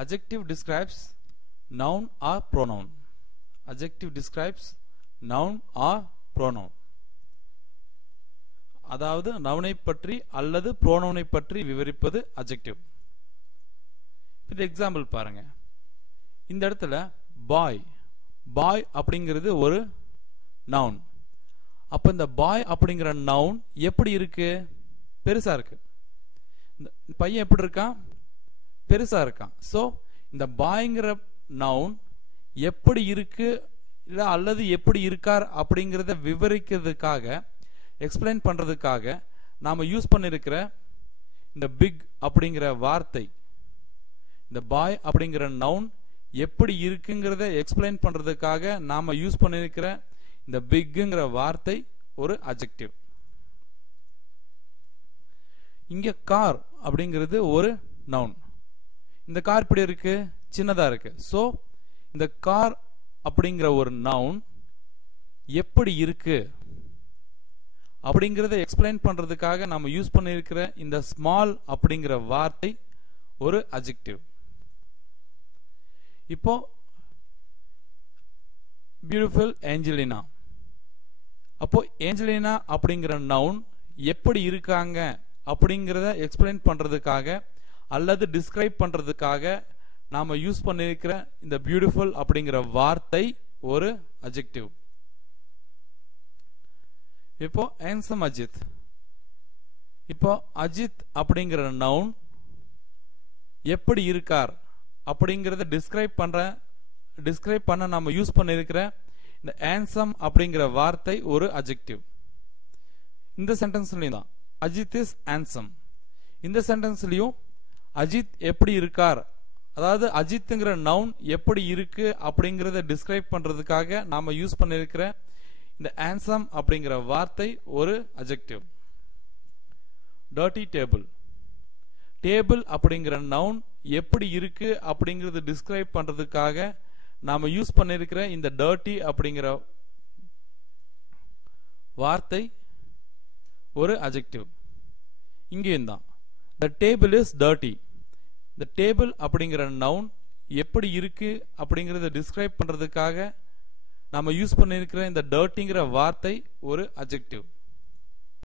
adjective describes noun or pronoun. Adjective describes noun or pronoun. அதாவது நவுனை பற்றி அல்லது ப்ரோனவுனை பற்றி விவரிப்பது adjective. இது எக்ஸாம்பிள் பாருங்க. இந்த இடத்துல பாய் பாய் அப்படிங்கிறது ஒரு நவுன். அப்ப இந்த பாய் அப்படிங்கிற நவுன் எப்படி இருக்கு? பெருசா இருக்கு. இந்த பையன் எப்படி இருக்கான்? பெருசா இருக்கான். சோ இந்த பாய்ங்கிற நவுன் எப்படி இருக்கு இல்ல அல்லது எப்படி இருக்கார் அப்படிங்கறத விவரிக்கிறதுக்காக எக்ஸ்பிளைன் பண்றதுக்காக நாம யூஸ் பண்ணிருக்கிற இந்த பிக் அப்படிங்கிற வார்த்தை, இந்த பாய் அப்படிங்கிற நவுன் எப்படி இருக்குங்கிறத எக்ஸ்பிளைன் பண்றதுக்காக நாம யூஸ் பண்ணிருக்கிற இந்த பிக்ங்கிற வார்த்தை ஒரு அட்ஜெக்டிவ். இங்க கார் அப்படிங்கிறது ஒரு நவுன். இந்த கார் இப்படி இருக்கு, சின்னதா இருக்கு. சோ இந்த கார் அப்படிங்கிற ஒரு நவுன் எப்படி இருக்கு அப்படிங்கறத எக்ஸ்பிளைன் பண்றதுக்காக நாம யூஸ் பண்ணிருக்கிற இந்த ஸ்மால் அப்படிங்கிற வார்த்தை ஒரு அட்ஜெக்டிவ். இப்போ பியூட்டிஃபுல் ஏஞ்சலினா, அப்போ ஏஞ்சலினா அப்படிங்கிற நவுன் எப்படி இருக்காங்க அப்படிங்கறத எக்ஸ்பிளைன் பண்றதுக்காக அல்லது டிஸ்கிரைப் பண்றதுக்காக நாம யூஸ் பண்ணிருக்கிற இந்த பியூட்டிஃபுல் அப்படிங்கிற வார்த்தை ஒரு அட்ஜெக்டிவ். இப்போ ஹேண்ட்சம் அஜித், இப்போ அஜித் அப்படிங்கிற நவுன் எப்படி இருக்கார் அப்படிங்கறத டிஸ்கிரைப் பண்ண நாம யூஸ் பண்ணிருக்கிற இந்த ஹேண்ட்சம் அப்படிங்கிற வார்த்தை ஒரு அட்ஜெக்டிவ். இந்த சென்டென்ஸ்லயும் தான் அஜித் இஸ் ஹேண்ட்சம். இந்த சென்டென்ஸ்லயும் அஜித் எப்படி இருக்கார், அதாவது அஜித்ங்கிற நவுன் எப்படி இருக்கு அப்படிங்கறத டிஸ்கிரைப் பண்றதுக்காக நாம யூஸ் பண்ணிருக்கிற இந்த ஹேண்ட்சம் அப்படிங்கிற வார்த்தை ஒரு அட்ஜெக்டிவ். டர்ட்டி டேபிள், டேபிள் அப்படிங்கிற நவுன் எப்படி இருக்கு அப்படிங்கறது டிஸ்கிரைப் பண்றதுக்காக நாம யூஸ் பண்ணிருக்கிற இந்த டர்ட்டி அப்படிங்கிற வார்த்தை ஒரு அட்ஜெக்டிவ். இங்கேயும் தான் the table is dirty, the table அப்படிங்கிற நவுன் எப்படி இருக்கு அப்படிங்கறத டிஸ்கிரைப் பண்றதுக்காக நாம யூஸ் பண்ணிருக்கிற இந்த டர்ட்டிங்கிற வார்த்தை ஒரு அட்ஜெக்டிவ்.